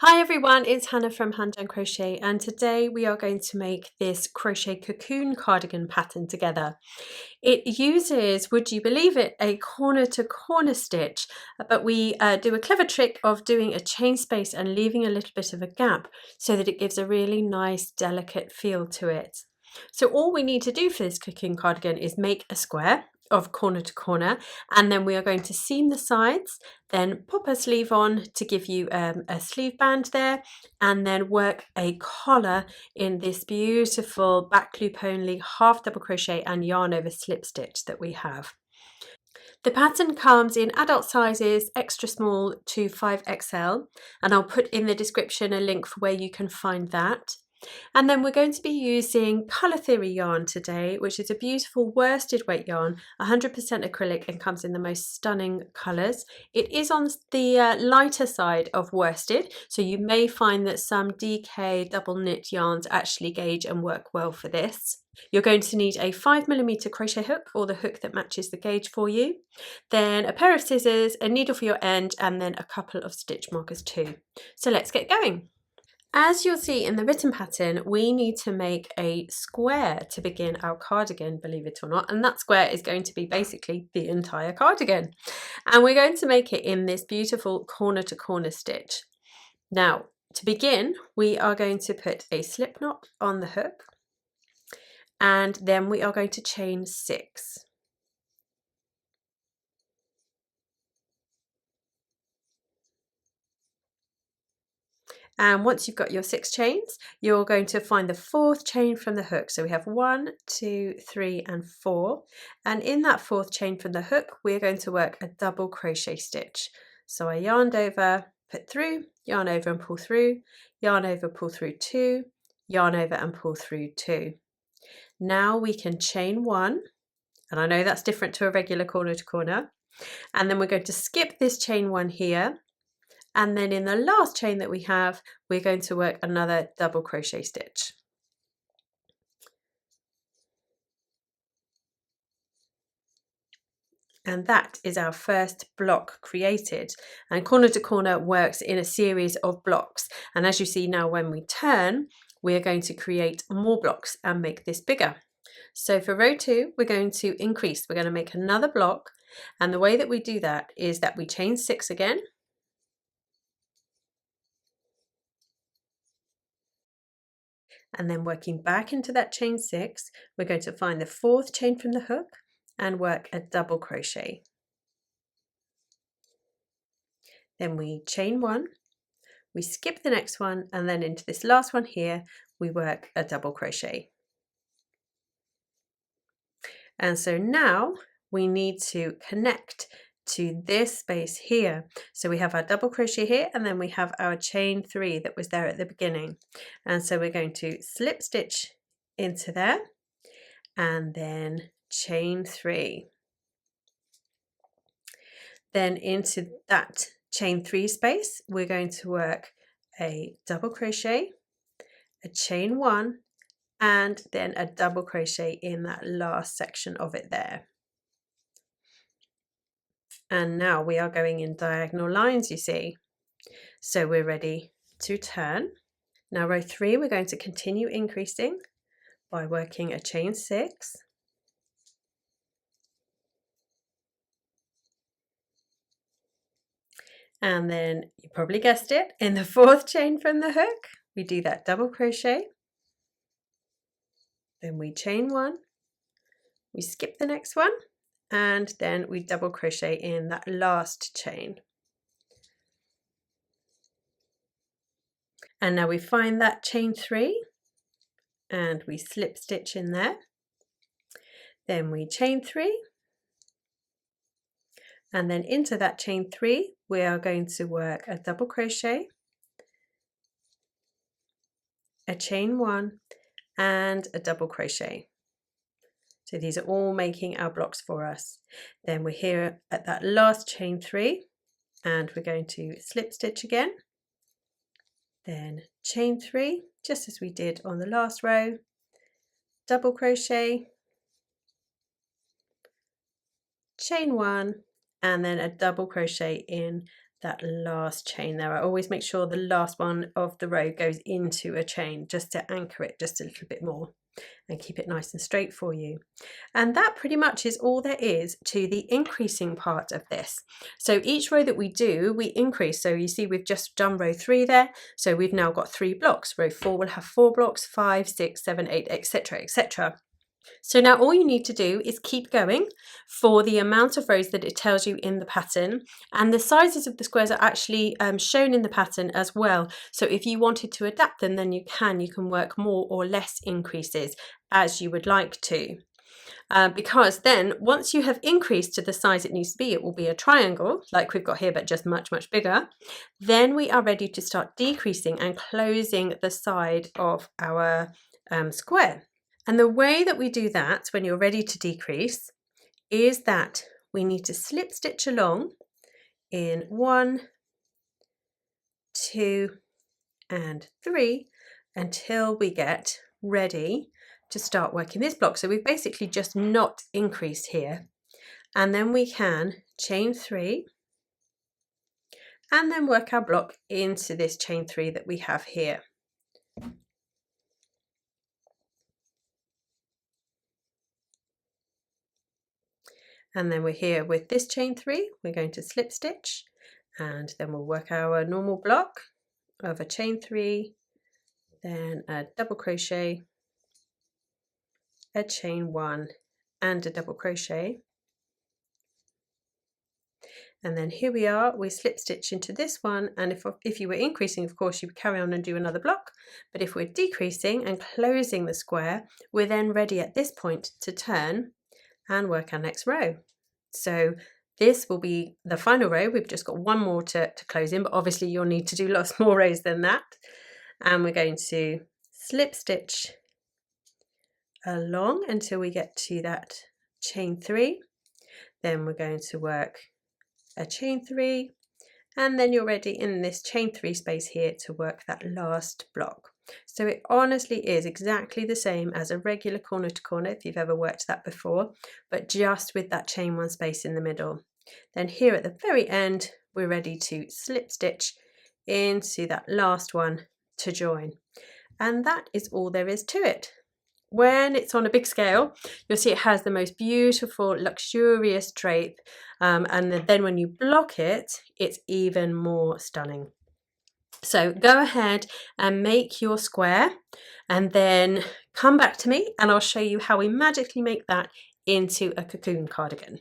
Hi everyone, it's Hannah from Hand Done Crochet, and today we are going to make this crochet cocoon cardigan pattern together. It uses, would you believe it, a corner to corner stitch, but we do a clever trick of doing a chain space and leaving a little bit of a gap so that it gives a really nice delicate feel to it. So all we need to do for this cocoon cardigan is make a square of corner to corner, and then we are going to seam the sides, then pop a sleeve on to give you a sleeve band there, and then work a collar in this beautiful back loop only half double crochet and yarn over slip stitch that we have. The pattern comes in adult sizes, extra small to 5XL, and I'll put in the description a link for where you can find that. And then we're going to be using Colour Theory yarn today, which is a beautiful worsted weight yarn, 100% acrylic, and comes in the most stunning colours. It is on the lighter side of worsted, so you may find that some DK double knit yarns actually gauge and work well for this. You're going to need a 5mm crochet hook, or the hook that matches the gauge for you, then a pair of scissors, a needle for your end, and then a couple of stitch markers too. So let's get going. As you'll see in the written pattern, we need to make a square to begin our cardigan, believe it or not, and that square is going to be basically the entire cardigan. And we're going to make it in this beautiful corner to corner stitch. Now, to begin, we are going to put a slip knot on the hook, and then we are going to chain 6. And once you've got your 6 chains, you're going to find the 4th chain from the hook. So we have 1, 2, 3, and 4. And in that 4th chain from the hook, we're going to work a double crochet stitch. So I yarned over, put through, yarn over and pull through, yarn over, pull through 2, yarn over and pull through 2. Now we can chain 1, and I know that's different to a regular corner to corner. And then we're going to skip this chain 1 here. And then in the last chain that we have, we're going to work another double crochet stitch. And that is our first block created. And corner to corner works in a series of blocks. And as you see now, when we turn, we're going to create more blocks and make this bigger. So for row 2, we're going to increase. We're going to make another block. And the way that we do that is that we chain 6 again. And then working back into that chain 6, we're going to find the 4th chain from the hook and work a double crochet. Then we chain 1, we skip the next one, and then into this last one here, we work a double crochet. And so now we need to connect to this space here. So we have our double crochet here, and then we have our chain 3 that was there at the beginning. And so we're going to slip stitch into there and then chain 3. Then into that chain 3 space, we're going to work a double crochet, a chain 1, and then a double crochet in that last section of it there. And now we are going in diagonal lines, you see. So we're ready to turn. Now row 3, we're going to continue increasing by working a chain 6. And then you probably guessed it, in the 4th chain from the hook, we do that double crochet. Then we chain 1, we skip the next one, and then we double crochet in that last chain. And now we find that chain 3 and we slip stitch in there. Then we chain 3, and then into that chain 3 we are going to work a double crochet, a chain 1, and a double crochet. So these are all making our blocks for us. Then we're here at that last chain 3 and we're going to slip stitch again, then chain 3 just as we did on the last row, double crochet, chain 1, and then a double crochet in that last chain there. I always make sure the last one of the row goes into a chain just to anchor it just a little bit more and keep it nice and straight for you. And that pretty much is all there is to the increasing part of this. So each row that we do, we increase. So you see we've just done row 3 there. So we've now got 3 blocks. Row 4 will have 4 blocks, 5, 6, 7, 8, etc., etc. So now all you need to do is keep going for the amount of rows that it tells you in the pattern, and the sizes of the squares are actually shown in the pattern as well. So if you wanted to adapt them, then you can work more or less increases as you would like to. Because then once you have increased to the size it needs to be, it will be a triangle like we've got here, but just much, much bigger. Then we are ready to start decreasing and closing the side of our square. And the way that we do that when you're ready to decrease is that we need to slip stitch along in 1, 2, and 3 until we get ready to start working this block. So we've basically just not increased here. And then we can chain 3 and then work our block into this chain 3 that we have here. And then we're here with this chain 3, we're going to slip stitch, and then we'll work our normal block of a chain 3, then a double crochet, a chain 1 and a double crochet. And then here we are, we slip stitch into this one, and if you were increasing, of course, you would carry on and do another block. But if we're decreasing and closing the square, we're then ready at this point to turn and work our next row. So this will be the final row. We've just got one more to close in, but obviously you'll need to do lots more rows than that. And we're going to slip stitch along until we get to that chain 3. Then we're going to work a chain 3, and then you're ready in this chain 3 space here to work that last block. So it honestly is exactly the same as a regular corner to corner if you've ever worked that before, but just with that chain 1 space in the middle. Then here at the very end, we're ready to slip stitch into that last one to join. And that is all there is to it. When it's on a big scale, you'll see it has the most beautiful, luxurious drape, and then when you block it, it's even more stunning. So go ahead and make your square and then come back to me and I'll show you how we magically make that into a cocoon cardigan.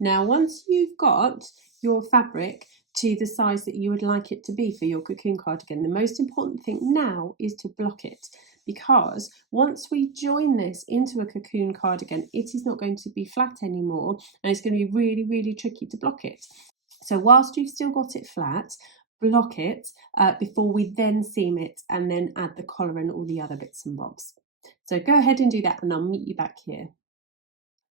Now, once you've got your fabric to the size that you would like it to be for your cocoon cardigan, the most important thing now is to block it, because once we join this into a cocoon cardigan, it is not going to be flat anymore and it's going to be really, really tricky to block it. So whilst you've still got it flat, block it before we then seam it and then add the collar and all the other bits and bobs. So go ahead and do that and I'll meet you back here.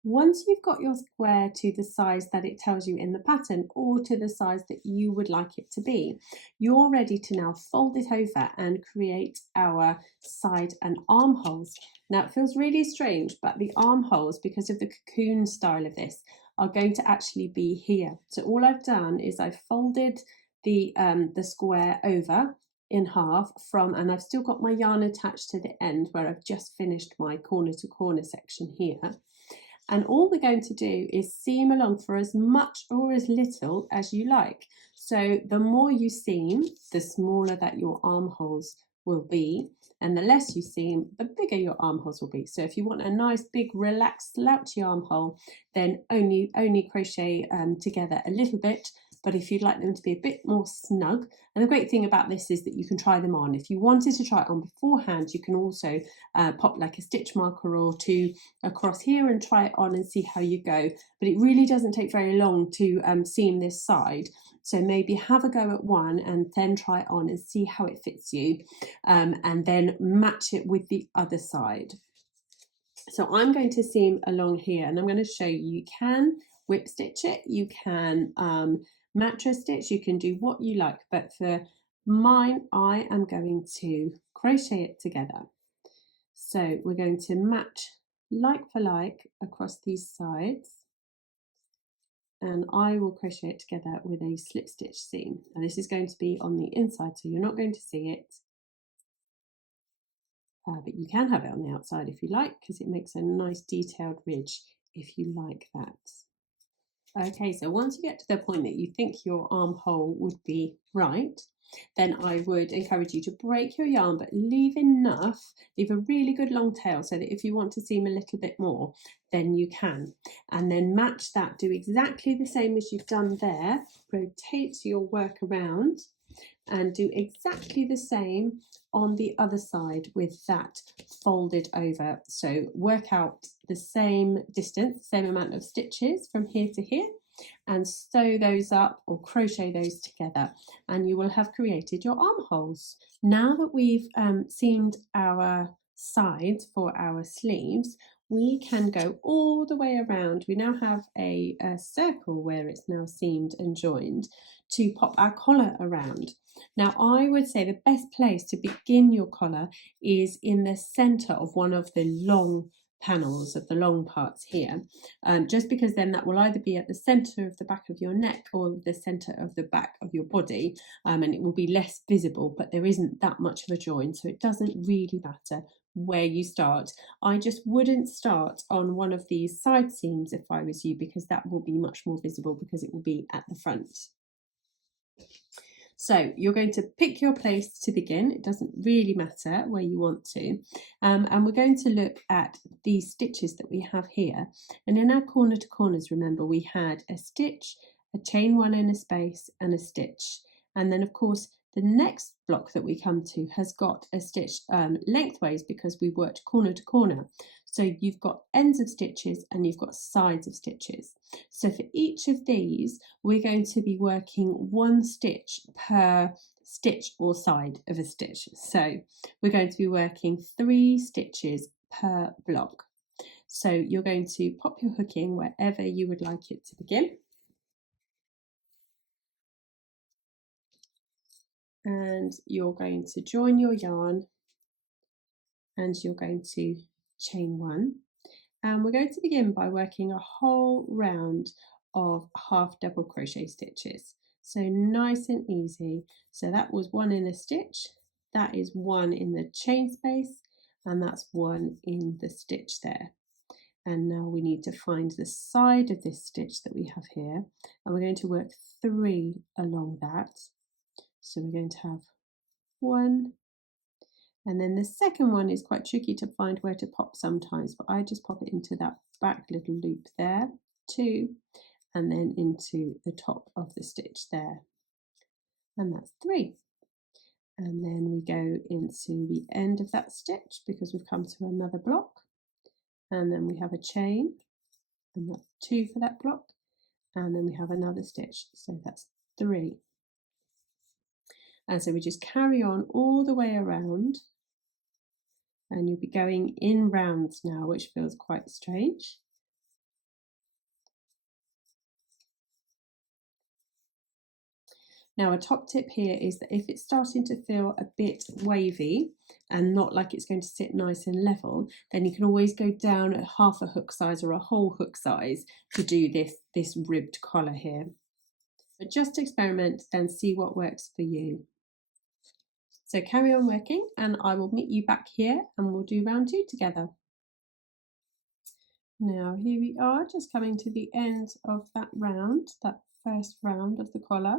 Once you've got your square to the size that it tells you in the pattern, or to the size that you would like it to be, you're ready to now fold it over and create our side and armholes. Now it feels really strange, but the armholes, because of the cocoon style of this, are going to actually be here. So all I've done is I've folded the square over in half and I've still got my yarn attached to the end where I've just finished my corner to corner section here. And all we're going to do is seam along for as much or as little as you like. So the more you seam, the smaller that your armholes will be, and the less you seam, the bigger your armholes will be. So if you want a nice big relaxed slouchy armhole, then only crochet together a little bit. But if you'd like them to be a bit more snug, and the great thing about this is that you can try them on. If you wanted to try it on beforehand, you can also pop like a stitch marker or two across here and try it on and see how you go. But it really doesn't take very long to seam this side. So maybe have a go at one and then try it on and see how it fits you, and then match it with the other side. So I'm going to seam along here and I'm going to show you can whip stitch it, you can mattress stitch, you can do what you like, but for mine I am going to crochet it together. So we're going to match like for like across these sides, and I will crochet it together with a slip stitch seam. Now this is going to be on the inside, so you're not going to see it, but you can have it on the outside if you like, because it makes a nice detailed ridge if you like that. Okay, so once you get to the point that you think your armhole would be right, then I would encourage you to break your yarn, but leave a really good long tail, so that if you want to seam a little bit more, then you can. And then match that, do exactly the same as you've done there, rotate your work around, and do exactly the same on the other side with that folded over. So work out the same distance, same amount of stitches from here to here, and sew those up or crochet those together, and you will have created your armholes. Now that we've seamed our sides for our sleeves, we can go all the way around. We now have a circle where it's now seamed and joined to pop our collar around. Now I would say the best place to begin your collar is in the center of one of the long panels, of the long parts here, just because then that will either be at the center of the back of your neck or the center of the back of your body, and it will be less visible, but there isn't that much of a join, so it doesn't really matter where you start. I just wouldn't start on one of these side seams if I was you, because that will be much more visible because it will be at the front. So you're going to pick your place to begin. It doesn't really matter where you want to. And we're going to look at these stitches that we have here. And in our corner to corners, remember, we had a stitch, a chain one in a space, and a stitch. And then of course, the next block that we come to has got a stitch lengthways, because we worked corner to corner. So you've got ends of stitches and you've got sides of stitches. So for each of these, we're going to be working one stitch per stitch or side of a stitch. So we're going to be working 3 stitches per block. So you're going to pop your hook in wherever you would like it to begin. And you're going to join your yarn, and you're going to chain 1. And we're going to begin by working a whole round of half double crochet stitches. So nice and easy. So that was 1 in a stitch, that is 1 in the chain space, and that's 1 in the stitch there. And now we need to find the side of this stitch that we have here, and we're going to work 3 along that. So we're going to have 1, and then the second one is quite tricky to find where to pop sometimes, but I just pop it into that back little loop there, 2, and then into the top of the stitch there, and that's 3. And then we go into the end of that stitch because we've come to another block, and then we have a chain, and that's 2 for that block, and then we have another stitch, so that's 3. And so we just carry on all the way around, and you'll be going in rounds now, which feels quite strange. Now a top tip here is that if it's starting to feel a bit wavy and not like it's going to sit nice and level, then you can always go down at half a hook size or a whole hook size to do this ribbed collar here. But just experiment and see what works for you. So carry on working, and I will meet you back here and we'll do round 2 together. Now here we are, just coming to the end of that round, that first round of the collar.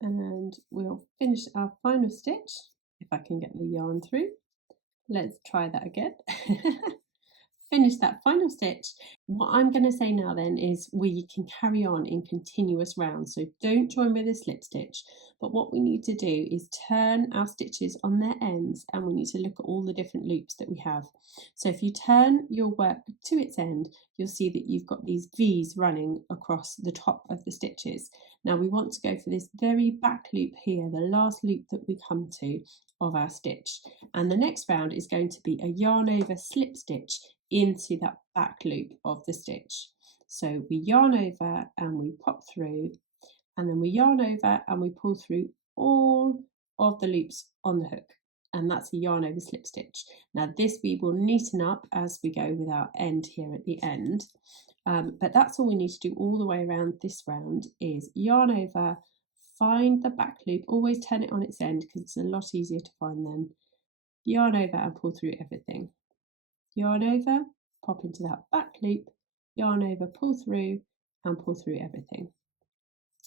And we'll finish our final stitch, if I can get the yarn through. Let's try that again. Finish that final stitch. What I'm going to say now then is we can carry on in continuous rounds, so don't join with a slip stitch, but what we need to do is turn our stitches on their ends, and we need to look at all the different loops that we have. So if you turn your work to its end, you'll see that you've got these V's running across the top of the stitches. Now we want to go for this very back loop here, the last loop that we come to of our stitch, and the next round is going to be a yarn over slip stitch into that back loop of the stitch. So we yarn over and we pop through, and then we yarn over and we pull through all of the loops on the hook, and that's a yarn over slip stitch. Now this we will neaten up as we go with our end here at the end, But that's all we need to do all the way around this round is yarn over, find the back loop, always turn it on its end because it's a lot easier to find then. Yarn over and pull through everything. Yarn over, pop into that back loop, yarn over, pull through and pull through everything.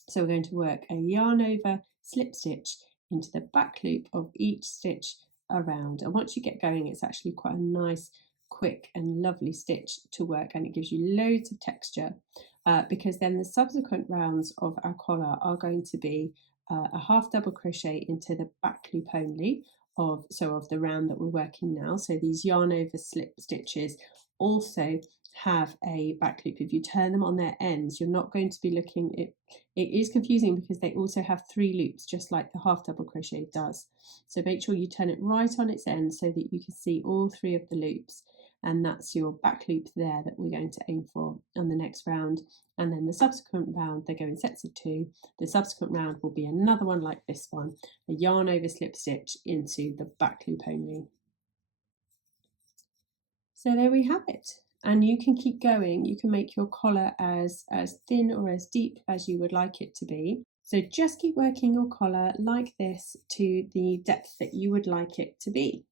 So we're going to work a yarn over slip stitch into the back loop of each stitch around, and once you get going it's actually quite a nice, quick and lovely stitch to work, and it gives you loads of texture because then the subsequent rounds of our collar are going to be a half double crochet into the back loop only of the round that we're working now. So these yarn over slip stitches also have a back loop. If you turn them on their ends, you're not going to be looking, it is confusing because they also have 3 loops just like the half double crochet does. So make sure you turn it right on its end so that you can see all 3 of the loops, and that's your back loop there that we're going to aim for on the next round. And then the subsequent round, they go in sets of 2. The subsequent round will be another one like this one, a yarn over slip stitch into the back loop only. So there we have it. And you can keep going. You can make your collar as thin or as deep as you would like it to be. So just keep working your collar like this to the depth that you would like it to be.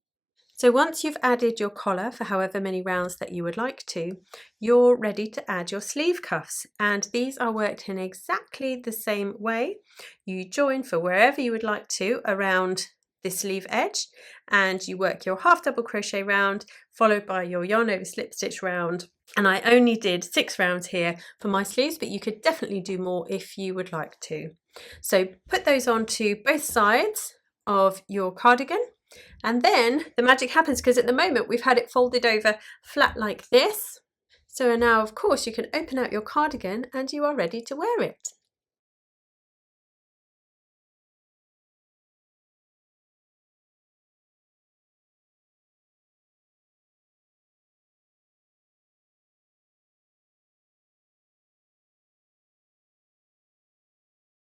So once you've added your collar for however many rounds that you would like to, you're ready to add your sleeve cuffs. And these are worked in exactly the same way. You join for wherever you would like to around the sleeve edge, and you work your half double crochet round followed by your yarn over slip stitch round. And I only did 6 rounds here for my sleeves, but you could definitely do more if you would like to. So put those onto both sides of your cardigan, and then the magic happens, because at the moment we've had it folded over flat like this. So now of course you can open out your cardigan and you are ready to wear it.